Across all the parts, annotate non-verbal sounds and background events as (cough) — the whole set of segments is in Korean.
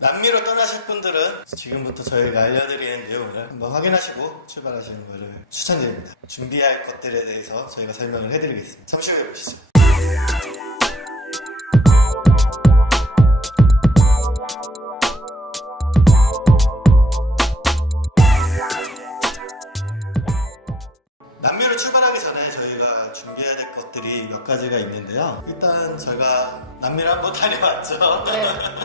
남미로 떠나실 분들은 지금부터 저희가 알려드리는 내용을 한번 확인하시고 출발하시는 것을 추천드립니다. 준비할 것들에 대해서 저희가 설명을 해드리겠습니다. 잠시 후에 보시죠. 남미로 출발하기 전에 저희가 준비해야 될 것들이 몇 가지가 있는데요. 일단 저희가 남미를 한번 (laughs) 다녀왔죠. 네,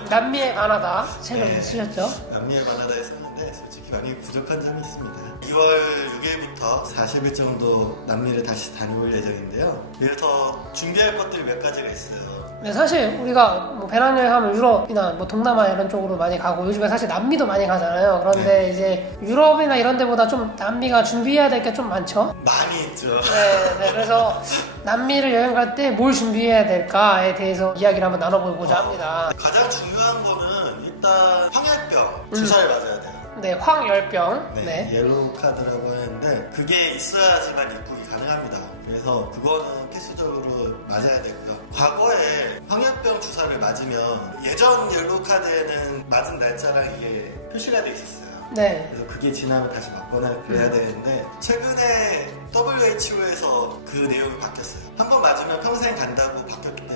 남미의 바나다 책을 네. 쓰셨죠? 남미의 바나다에 사는데 솔직히 많이 부족한 점이 있습니다. 2월 6일부터 40일 정도 남미를 다시 다녀올 예정인데요. 그래서 준비할 것들이 몇 가지가 있어요. 네, 사실 우리가 뭐 배낭여행 하면 유럽이나 뭐 동남아 이런 쪽으로 많이 가고 요즘에 사실 남미도 많이 가잖아요. 그런데 이제 유럽이나 이런 데보다 좀 남미가 준비해야 될 게 좀 많죠. 많이 있죠. 네, 네, 그래서 남미를 여행 갈 때 뭘 준비해야 될까에 대해서 이야기를 한번 나눠보고자 합니다. 가장 중요한 거는 일단 황열병 주사를 맞아야 돼요. 네, 황열병. 네, 네. 옐로우 카드라고 하는데 그게 있어야지만 입국이 가능합니다. 그래서 그거는 필수적으로 맞아야 되고요. 과거에 황열병 주사를 맞으면 예전 옐로우 카드에는 맞은 날짜랑 이게 표시가 돼 있었어요. 네. 그래서 그게 지나면 다시 맞거나 그래야 되는데 최근에 WHO에서 그 내용이 바뀌었어요. 한 번 맞으면 평생 간다고 바뀌었기 때문에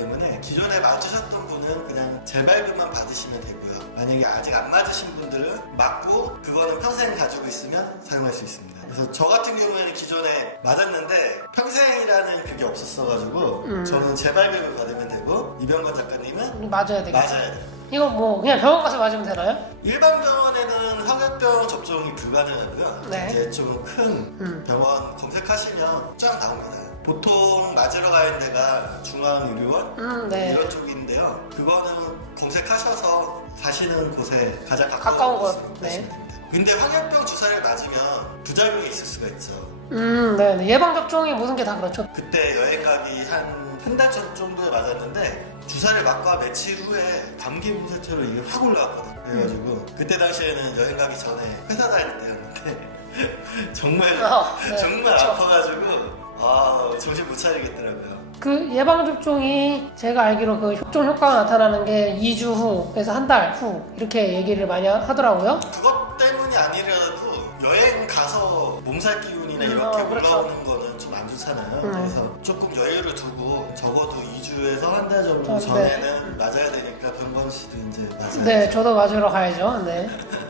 기존에 맞으셨던 분은 그냥 재발급만 받으시면 되고요. 만약에 아직 안 맞으신 분들은 맞고 그거는 평생 가지고 있으면 사용할 수 있습니다. 그래서 저 같은 경우에는 기존에 맞았는데 평생이라는 그게 없었어가지고 음. 저는 재발급을 받으면 되고 이병건 작가님은 맞아야 되겠죠. 맞아야 돼요. 이거 뭐 그냥 병원 가서 맞으면 되나요? 일반 병원에는 황열병 접종이 불가능하고요. 네. 이제 좀 큰 음. 병원 검색하시면 쫙 나옵니다. 보통 맞으러 가는 데가 중앙의료원 음, 네. 이런 쪽인데요. 그거는 검색하셔서 사시는 곳에 가장 가까운, 가까운 곳, 네. 근데 황열병 주사를 맞으면 부작용이 있을 수가 있죠. 음, 네. 네. 예방 접종이 모든 게 다 그렇죠. 그때 여행 가기 한 한 달 전 정도에 맞았는데 주사를 맞고 며칠 후에 감기 문제처럼 이게 확 올라왔거든. 그래가지고 그때 당시에는 여행 가기 전에 회사 다닐 때였는데 (laughs) 정말 아, 네. 정말 그쵸. 아파가지고 아 정신 못 차리겠더라고요. 그 예방 접종이 제가 알기로 그 접종 효과가 나타나는 게 2주 후, 그래서 한 달 후 이렇게 얘기를 많이 하더라고요. 그것 때문이 아니라도 여행 가서 몸살 기운이나 음, 이렇게 어, 그렇죠. 올라오는 거는 좀 안 좋잖아요. 음. 그래서 조금 여유를 두고 적어도 2주에서 한 달 정도 어, 네. 전에는 맞아야 되니까 병건 씨도 이제 맞아요. 네, 저도 맞으러 가야죠. 네. (laughs)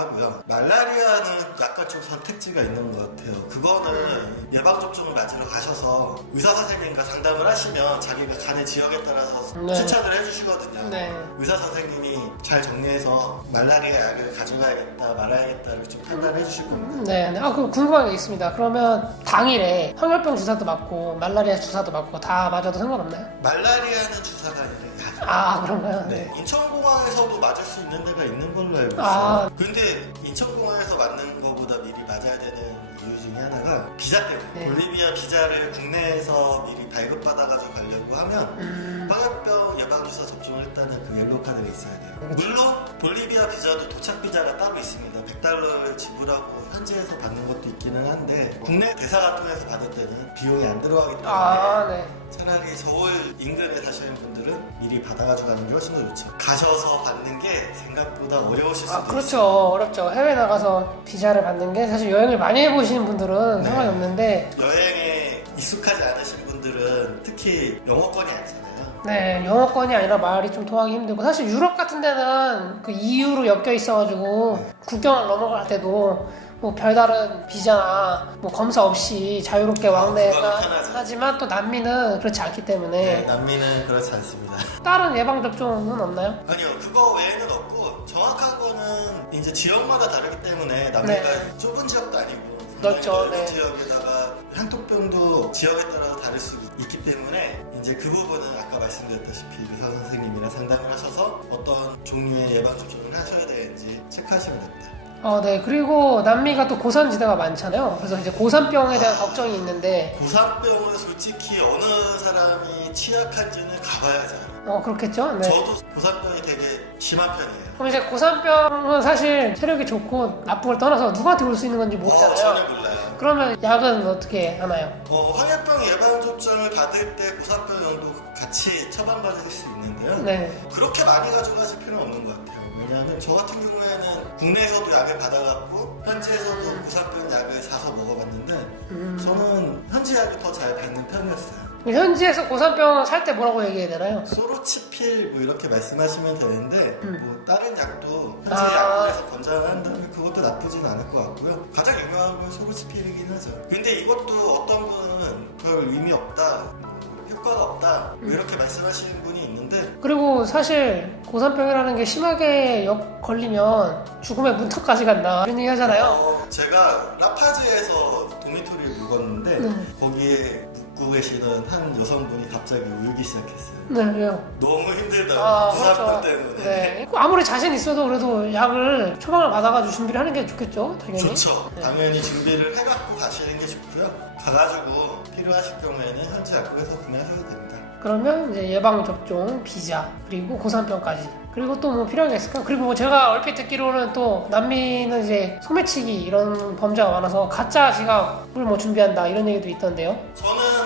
하고요. 말라리아는 약간 좀 선택지가 있는 것 같아요. 그거는 예방 접종을 맞으러 가셔서 의사 선생님과 상담을 하시면 자기가 가는 지역에 따라서 네. 추천을 해주시거든요. 네. 의사 선생님이 잘 정리해서 말라리아 약을 가져가야겠다 말아야겠다 이렇게 좀 판단해 주실 겁니다. 네, 네. 아, 그 궁금한 게 있습니다. 그러면 당일에 황열병 주사도 맞고 말라리아 주사도 맞고 다 맞아도 상관없나요? 말라리아는 주사가 아니라 약. 아, 그런가요? 네, 인천공항에서도 맞을 수 있는 데가 있는 걸로 알고 있어요. 아. 근데 인천공항에서 맞는 것보다 미리 맞아야 되는 이유 중에 하나가 비자 때문에. 네. 볼리비아 비자를 국내에서 미리 발급받아가지고 가려고 하면 음, 황열병 예방주사 접종을 했다는 그 옐로우 카드가 있어야 돼요. 그렇죠. 물론 볼리비아 비자도 도착 비자가 따로 있습니다. 100달러를 지불하고 현지에서 받는 것도 있기는 한데 국내 대사관 통해서 받을 때는 비용이 안 들어가기 때문에 아, 네. 차라리 서울 인근에 사시는 분들은 미리 받아가지고 가는 게 훨씬 더 좋죠. 가셔서 받는 게 생각보다 어려우실 수도 아, 그렇죠. 있어요. 어렵죠. 해외 나가서 비자를 받는 게 사실 여행을 많이 해보시는 분들은 네. 상관이 없는데, 여행에 익숙하지 않으신 분들은 특히 영어권이 아니잖아요. 네, 영어권이 아니라 말이 좀 통하기 힘들고, 사실 유럽 같은 데는 그 EU로 엮여 있어가지고, 네. 국경을 넘어갈 때도 뭐 별다른 비자나 뭐 검사 없이 자유롭게 왕래가 그거는 편하죠. 하지만 또 남미는 그렇지 않기 때문에 네, 남미는 그렇지 않습니다. (laughs) 다른 예방 접종은 없나요? 아니요, 그거 외에는 없고 정확한 거는 이제 지역마다 다르기 때문에 남미가 네. 좁은 지역도 아니고 넓은 네. 지역에다가 향토병도 지역에 따라서 다를 수 있기 때문에 이제 그 부분은 아까 말씀드렸다시피 의사 선생님이랑 상담을 하셔서 어떤 종류의 예방 접종을 하셔야 되는지 체크하시면 됩니다. 어, 네. 그리고 남미가 또 고산지대가 많잖아요. 그래서 이제 고산병에 대한 걱정이 있는데, 고산병은 솔직히 어느 사람이 취약한지는 가봐야죠. 어 그렇겠죠. 네. 저도 고산병이 되게 심한 편이에요. 그럼 이제 고산병은 사실 체력이 좋고 나쁜 걸 떠나서 누구한테 올 수 있는 건지 어, 모르잖아요. 전혀 몰라요. 그러면 약은 어떻게 하나요? 어, 황해병 예방 접종을 받을 때 고산병용도 같이 처방받을 수 있는데요. 네. 그렇게 많이 가져가실 필요는 없는 것 같아요. 왜냐하면 저 같은 경우에는 국내에서도 약을 받아갖고 현지에서도 고산병 약을 사서 먹어봤는데 음. 저는 현지 약을 더 잘 받는 편이었어요. 현지에서 고산병 살 때 뭐라고 얘기해야 되나요? 소로치필 뭐 이렇게 말씀하시면 되는데 음. 뭐 다른 약도 현지 아. 약국에서 권장한다면 그것도 나쁘진 않을 것 같고요. 가장 유명한 건 소로치필이긴 하죠. 근데 이것도 어떤 분은 별 의미 없다, 뭐 효과가 없다 뭐 음. 이렇게 말씀하시는 분이 있는데 그리고 사실 고산병이라는 게 심하게 역 걸리면 죽음의 문턱까지 간다 이런 얘기 하잖아요. 어, 제가 라파즈에서 도미토리를 묵었는데 네. 거기에 묵고 계시는 한 여성분이 갑자기 울기 시작했어요. 네, 왜요? 너무 힘들다고 아, 부산병 그렇죠. 때문에. 네. 아무리 자신 있어도 그래도 약을 처방을 받아가지고 준비를 하는 게 좋겠죠, 당연히. 좋죠. 네. 당연히 준비를 해갖고 가시는 게 좋고요. 가가지고 필요하실 경우에는 현지 약국에서 구매하셔도 됩니다. 그러면 이제 예방 접종, 비자, 그리고 고산병까지. 그리고 또 뭐 필요한 게 있을까? 그리고 뭐 제가 얼핏 듣기로는 또 남미는 이제 소매치기 이런 범죄가 많아서 가짜 지갑을 뭐 준비한다 이런 얘기도 있던데요. 저는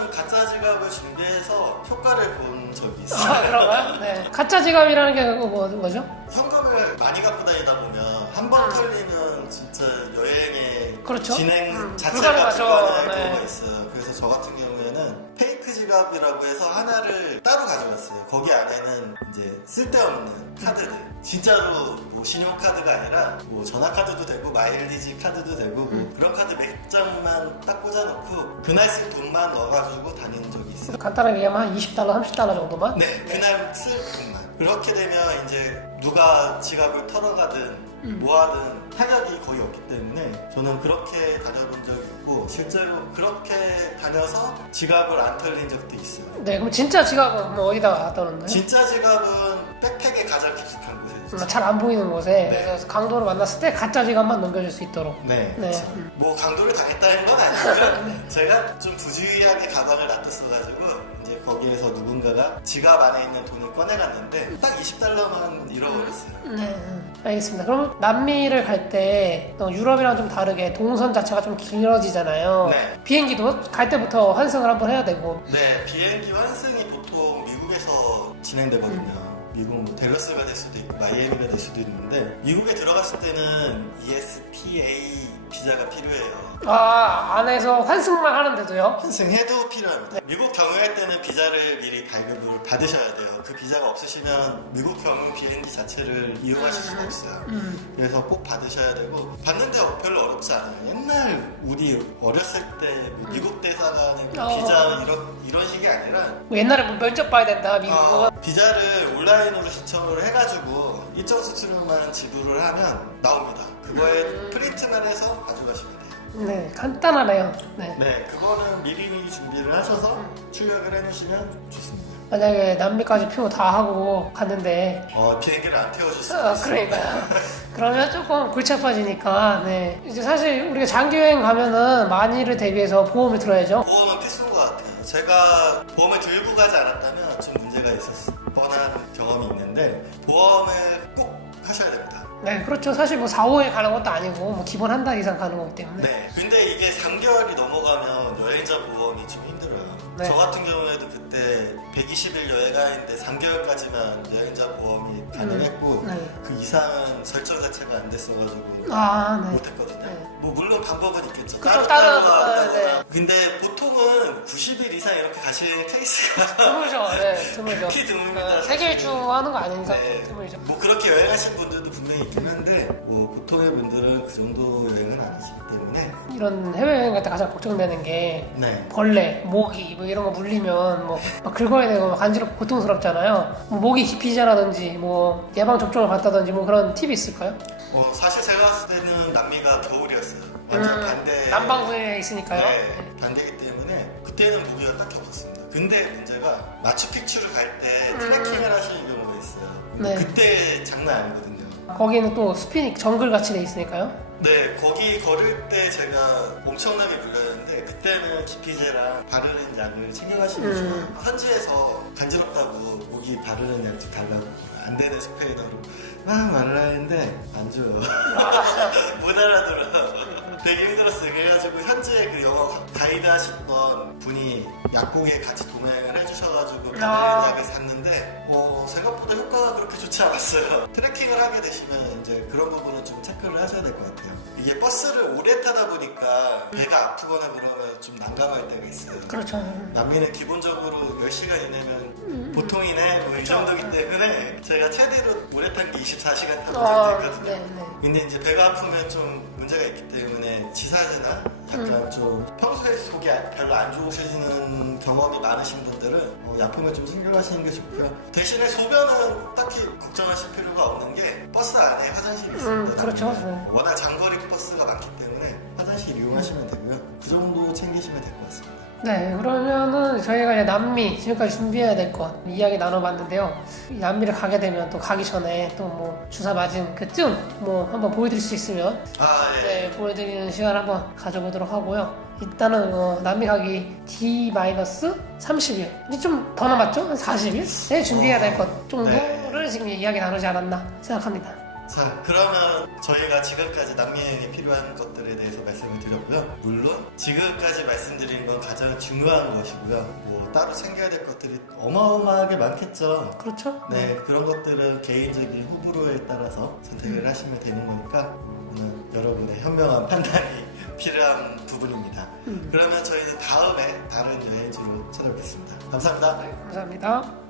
효과를 본 적이 있어요. 아 그런가요? 네. 가짜 지갑이라는 게 그거 뭐, 뭐죠? 현금을 많이 갖고 다니다 보면 한번 털리면 진짜 여행의 음. 그렇죠. 진행 음, 자체가 불가능하죠. 불가능할 네. 경우가 있어요. 그래서 저 같은 경우에는 페이크 지갑이라고 해서 하나를 따로 가져갔어요. 거기 안에는 이제 쓸데없는 카드들. 진짜로 뭐 신용카드가 아니라 뭐 전화카드도 되고 마일리지 카드도 되고 뭐 음. 그런 카드 몇 장만 딱 꽂아놓고 그날 쓸 돈만 넣어가지고 다닌 적이 있어요. 간단하게 얘기하면 한 20달러, 30달러 정도만? 네, 그날 쓸 돈만. 그렇게 되면 이제 누가 지갑을 털어가든 음. 뭐 하든 타격이 거의 없기 때문에 저는 그렇게 다녀본 적이 있고 실제로 그렇게 다녀서 지갑을 안 털린 적도 있어요. 네, 그럼 진짜 지갑은 뭐 어디다가 놓나요? 진짜 지갑은 백팩에 가장 깊숙한 곳에 있죠. 잘안 보이는 곳에 네. 그래서 강도를 만났을 때 가짜 지갑만 넘겨줄 수 있도록 네, 네. 그렇죠. 음. 뭐 강도를 당했다는 건 아니고요. (laughs) 제가 좀 부주의하게 가방을 놔뒀어가지고 이제 거기에서 누군가가 지갑 안에 있는 돈을 꺼내갔는데 딱 20달러만 잃어버렸어요. 네, 음. 알겠습니다. 그럼 남미를 갈때 유럽이랑 좀 다르게 동선 자체가 좀 길어지잖아요. 네. 비행기도 갈 때부터 환승을 한번 해야 되고. 네, 비행기 환승이 보통 미국에서 진행되거든요. 미국 뭐 델러스가 될 수도 있고 마이애미가 될 수도 있는데 미국에 들어갔을 때는 ESTA 비자가 필요해요. 아 안에서 환승만 하는데도요? 환승해도 필요합니다. 미국 경유할 때는 비자를 미리 발급을 받으셔야 돼요. 그 비자가 없으시면 미국 경유 비행기 자체를 이용하실 수가 없어요. 음. 그래서 꼭 받으셔야 되고 받는데 별로 어렵지 않아요. 옛날 우리 어렸을 때뭐 미국 대사관의 뭐 어. 비자 이런 이런 식이 아니라 뭐 옛날에 뭐 면접 봐야 된다 미국은. 아, 비자를 온라인 으로 신청을 해가지고 일정 수수료만 지불을 하면 나옵니다. 그거에 음. 프린트만 해서 가져가시면 돼요. 네 간단하네요. 네. 네, 그거는 미리미리 준비를 하셔서 출력을 해놓으시면 좋습니다. 만약에 남미까지 표 다 하고 갔는데 어, 비행기를 안 태워줄 수 아, 있어요. 그러니까요. (laughs) 그러면 조금 골치 아파지니까, 네. 이제 사실 우리가 장기 여행 가면은 많이를 대비해서 보험을 들어야죠. 보험은 필수인 것 같아요. 제가 보험을 들고 가지 않았다면 좀 문제가 뻔한 있는데 보험을 꼭 하셔야 됩니다. 네, 그렇죠. 사실 뭐 4, 5일 가는 것도 아니고, 뭐 기본 한 달 이상 가는 거기 때문에. 네. 근데 이게 3개월이 넘어가면 여행자 보험이 좀 힘들어요. 네. 저 같은 경우에도 그때 120일 여행하는데 3개월까지만 여행자 보험이 가능했고 네. 그 이상은 설정 자체가 안 됐어가지고 아, 네. 못했거든요. 네. 뭐 물론 방법은 있겠죠. 그쵸, 따로 다른- 따로 네. 네. 근데 보통은 90일 이상 이렇게 가시는 케이스가 (laughs) 드물죠. 네, 드물죠. 극히 드뭅니다. 네, 세계 일주 하는 거 아닌 이상 네. 드물죠. 뭐 그렇게 여행하신 분들도 분명히 있긴 한데 뭐 보통의 분들은 그 정도 여행은 안 하시기 때문에 이런 해외여행 갈 때 가장 걱정되는 게 네. 벌레, 모기 뭐 이런 거 물리면 뭐막 긁어야 되고 막 간지럽고 고통스럽잖아요. 뭐 모기 기피제라든지 뭐 예방 접종을 받다든지 뭐 그런 팁이 있을까요? 어, 사실 제가 봤을 때는 남미가 겨울이었어요. 완전 음, 반대. 남방구에 있으니까요. 네, 반대기 때문에 그때는 무기가 딱히 없었습니다. 근데 문제가 마추픽추를 갈때 음. 트레킹을 하시는 경우가 있어요. 네. 그때 장난 아니거든요. 거기는 또 숲이 정글 같이 돼 있으니까요. 네, 거기 걸을 때 제가 엄청나게 물렸는데 그때는 기피제랑 바르는 약을 챙겨가시면 좋아요. 음. 현지에서 간지럽다고 모기 바르는 약도 달라고 안 되는 스페인어로 막 말을 하는데 안 줘요. (laughs) 못 알아들어. 되게 힘들었어요. 그래가지고 현지에 그 영어 가이드 하셨던 분이 약국에 같이 동행을 해주셔가 아. 약을 샀는데 어, 생각보다 효과가 그렇게 좋지 않았어요. (laughs) 트레킹을 하게 되시면 이제 그런 부분은 좀 체크를 하셔야 될 것 같아요. 이게 버스를 오래 타다 보니까 배가 아프거나 그러면 좀 난감할 때가 있어요. 그렇죠. 남미는 기본적으로 10시간 이내면 보통이네 뭐 이 정도기 때문에 제가 최대로 오래 탄 게 24시간 타고 아, 있거든요. 네, 네. 근데 이제 배가 아프면 좀 문제가 있기 때문에 지사제나 약간 좀 평소에 속이 아- 별로 안 좋으시는 경험이 많으신 분들은 어, 약품을 좀 챙겨가시는 게 좋고요. 대신에 소변은 딱히 걱정하실 필요가 없는 게 버스 안에 화장실이 있습니다. 음, 그렇죠. 네. 워낙 장거리 버스가 많기 때문에 화장실 이용하시면 되고요. 그 정도 챙기시면 될 것 같습니다. 네, 그러면은 저희가 이제 남미 지금까지 준비해야 될 것 이야기 나눠봤는데요. 이 남미를 가게 되면 또 가기 전에 또 뭐 주사 맞은 그쯤 뭐 한번 보여드릴 수 있으면 아, 예. 네, 보여드리는 시간 한번 가져보도록 하고요. 일단은 어, 남미 가기 D-30일 이제 좀 더 남았죠? 한 40일? 준비해야 될 것 정도를 지금 이야기 나누지 않았나 생각합니다. 자, 그러면 저희가 지금까지 남미 여행에 필요한 것들에 대해서 말씀을 드렸고요. 물론 지금까지 말씀드린 건 가장 중요한 것이고요. 뭐 따로 챙겨야 될 것들이 어마어마하게 많겠죠. 그렇죠? 네, 그런 것들은 개인적인 호불호에 따라서 선택을 하시면 되는 거니까 오늘 여러분의 현명한 판단이 (laughs) 필요한 부분입니다. 음. 그러면 저희는 다음에 다른 여행지로 찾아뵙겠습니다. 감사합니다. 감사합니다.